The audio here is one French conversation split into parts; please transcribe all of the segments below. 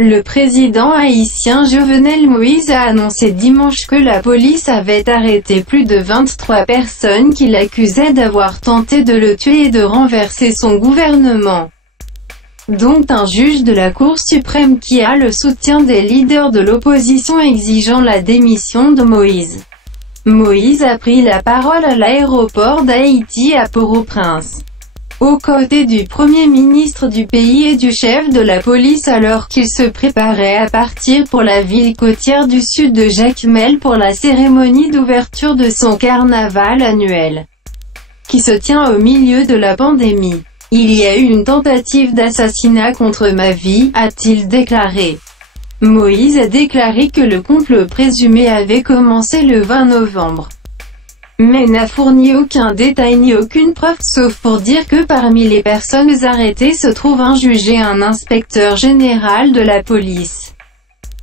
Le président haïtien Jovenel Moïse a annoncé dimanche que la police avait arrêté plus de 23 personnes qui l'accusaient d'avoir tenté de le tuer et de renverser son gouvernement, dont un juge de la Cour suprême qui a le soutien des leaders de l'opposition exigeant la démission de Moïse. Moïse a pris la parole à l'aéroport d'Haïti à Port-au-Prince, aux côtés du Premier ministre du pays et du chef de la police alors qu'il se préparait à partir pour la ville côtière du sud de Jacmel pour la cérémonie d'ouverture de son carnaval annuel, qui se tient au milieu de la pandémie. Il y a eu une tentative d'assassinat contre ma vie, a-t-il déclaré. Moïse a déclaré que le complot présumé avait commencé le 20 novembre. Mais n'a fourni aucun détail ni aucune preuve, sauf pour dire que parmi les personnes arrêtées se trouve un juge et un inspecteur général de la police.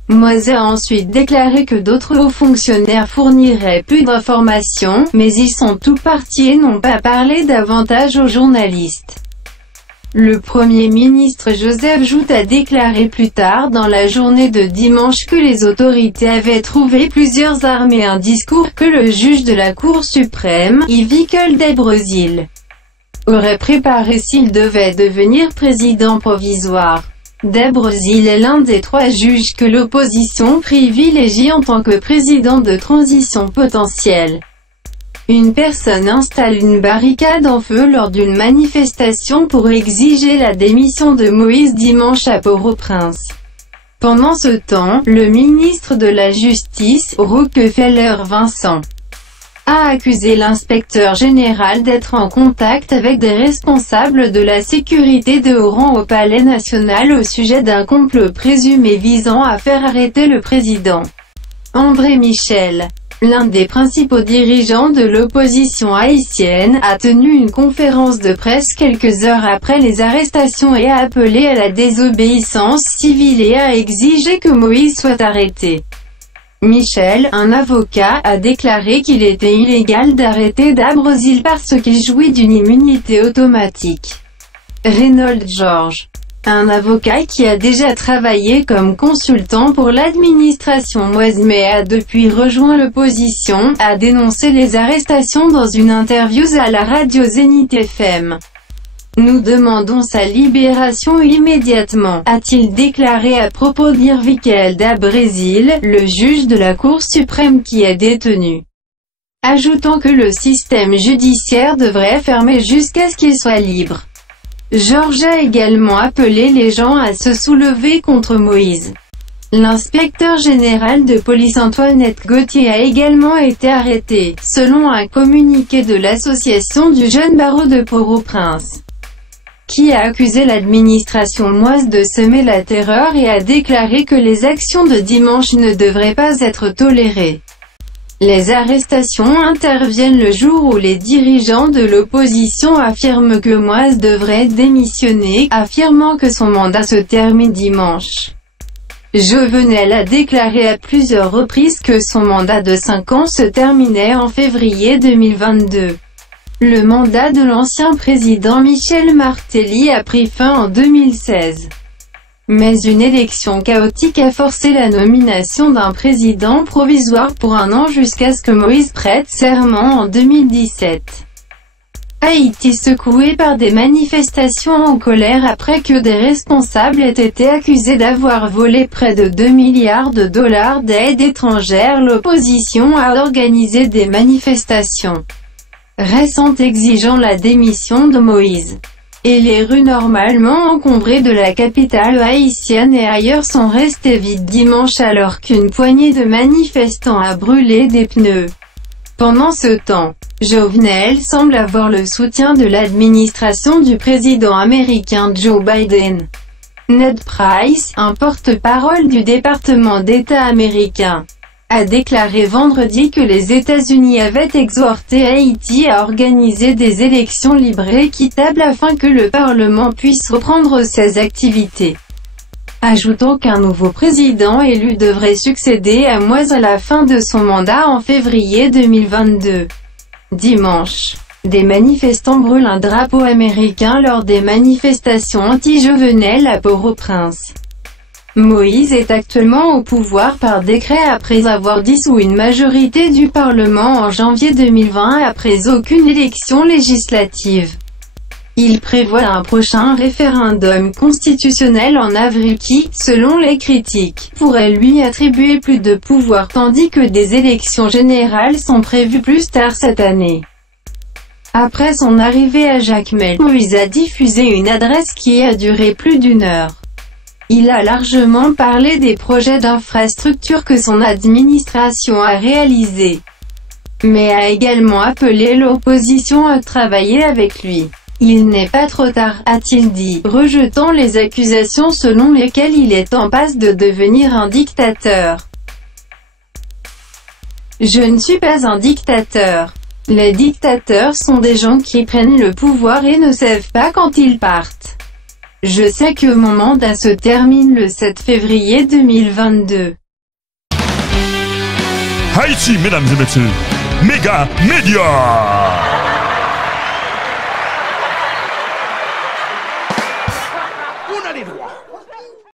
Moïse a ensuite déclaré que d'autres hauts fonctionnaires fourniraient plus d'informations, mais ils sont tout partis et n'ont pas parlé davantage aux journalistes. Le Premier ministre Joseph Jout a déclaré plus tard dans la journée de dimanche que les autorités avaient trouvé plusieurs armes et un discours que le juge de la Cour suprême, Yves Debresil, aurait préparé s'il devait devenir président provisoire. Debresil est l'un des 3 juges que l'opposition privilégie en tant que président de transition potentiel. Une personne installe une barricade en feu lors d'une manifestation pour exiger la démission de Moïse dimanche à Port-au-Prince. Pendant ce temps, le ministre de la Justice, Rockefeller Vincent, a accusé l'inspecteur général d'être en contact avec des responsables de la sécurité de haut rang au Palais national au sujet d'un complot présumé visant à faire arrêter le président. André Michel, l'un des principaux dirigeants de l'opposition haïtienne, a tenu une conférence de presse quelques heures après les arrestations et a appelé à la désobéissance civile et a exigé que Moïse soit arrêté. Michel, un avocat, a déclaré qu'il était illégal d'arrêter Debresil parce qu'il jouit d'une immunité automatique. Reynold George, un avocat qui a déjà travaillé comme consultant pour l'administration Moïse mais a depuis rejoint l'opposition, a dénoncé les arrestations dans une interview à la radio Zénith FM. Nous demandons sa libération immédiatement, a-t-il déclaré à propos d'Yves Debresil, le juge de la Cour suprême qui est détenu, ajoutant que le système judiciaire devrait fermer jusqu'à ce qu'il soit libre. George a également appelé les gens à se soulever contre Moïse. L'inspecteur général de police Antoinette Gauthier a également été arrêté, selon un communiqué de l'association du jeune barreau de Port-au-Prince, qui a accusé l'administration Moïse de semer la terreur et a déclaré que les actions de dimanche ne devraient pas être tolérées. Les arrestations interviennent le jour où les dirigeants de l'opposition affirment que Moïse devrait démissionner, affirmant que son mandat se termine dimanche. Jovenel a déclaré à plusieurs reprises que son mandat de 5 ans se terminait en février 2022. Le mandat de l'ancien président Michel Martelly a pris fin en 2016. Mais une élection chaotique a forcé la nomination d'un président provisoire pour 1 an jusqu'à ce que Moïse prête serment en 2017. Haïti secoué par des manifestations en colère après que des responsables aient été accusés d'avoir volé près de 2 milliards de dollars d'aide étrangère. L'opposition a organisé des manifestations récentes exigeant la démission de Moïse. Et les rues normalement encombrées de la capitale haïtienne et ailleurs sont restées vides dimanche alors qu'une poignée de manifestants a brûlé des pneus. Pendant ce temps, Jovenel semble avoir le soutien de l'administration du président américain Joe Biden. Ned Price, un porte-parole du département d'État américain, a déclaré vendredi que les États-Unis avaient exhorté Haïti à organiser des élections libres et équitables afin que le Parlement puisse reprendre ses activités, ajoutant qu'un nouveau président élu devrait succéder à Moïse à la fin de son mandat en février 2022. Dimanche, des manifestants brûlent un drapeau américain lors des manifestations anti-Jovenel à Port-au-Prince. Moïse est actuellement au pouvoir par décret après avoir dissous une majorité du Parlement en janvier 2020 après aucune élection législative. Il prévoit un prochain référendum constitutionnel en avril qui, selon les critiques, pourrait lui attribuer plus de pouvoir tandis que des élections générales sont prévues plus tard cette année. Après son arrivée à Jacmel, Moïse a diffusé une adresse qui a duré plus d'1 heure. Il a largement parlé des projets d'infrastructure que son administration a réalisés, mais a également appelé l'opposition à travailler avec lui. Il n'est pas trop tard, a-t-il dit, rejetant les accusations selon lesquelles il est en passe de devenir un dictateur. Je ne suis pas un dictateur. Les dictateurs sont des gens qui prennent le pouvoir et ne savent pas quand ils partent. Je sais que mon mandat se termine le 7 février 2022. Haïti, mesdames et messieurs, Méga Média. On a les droits.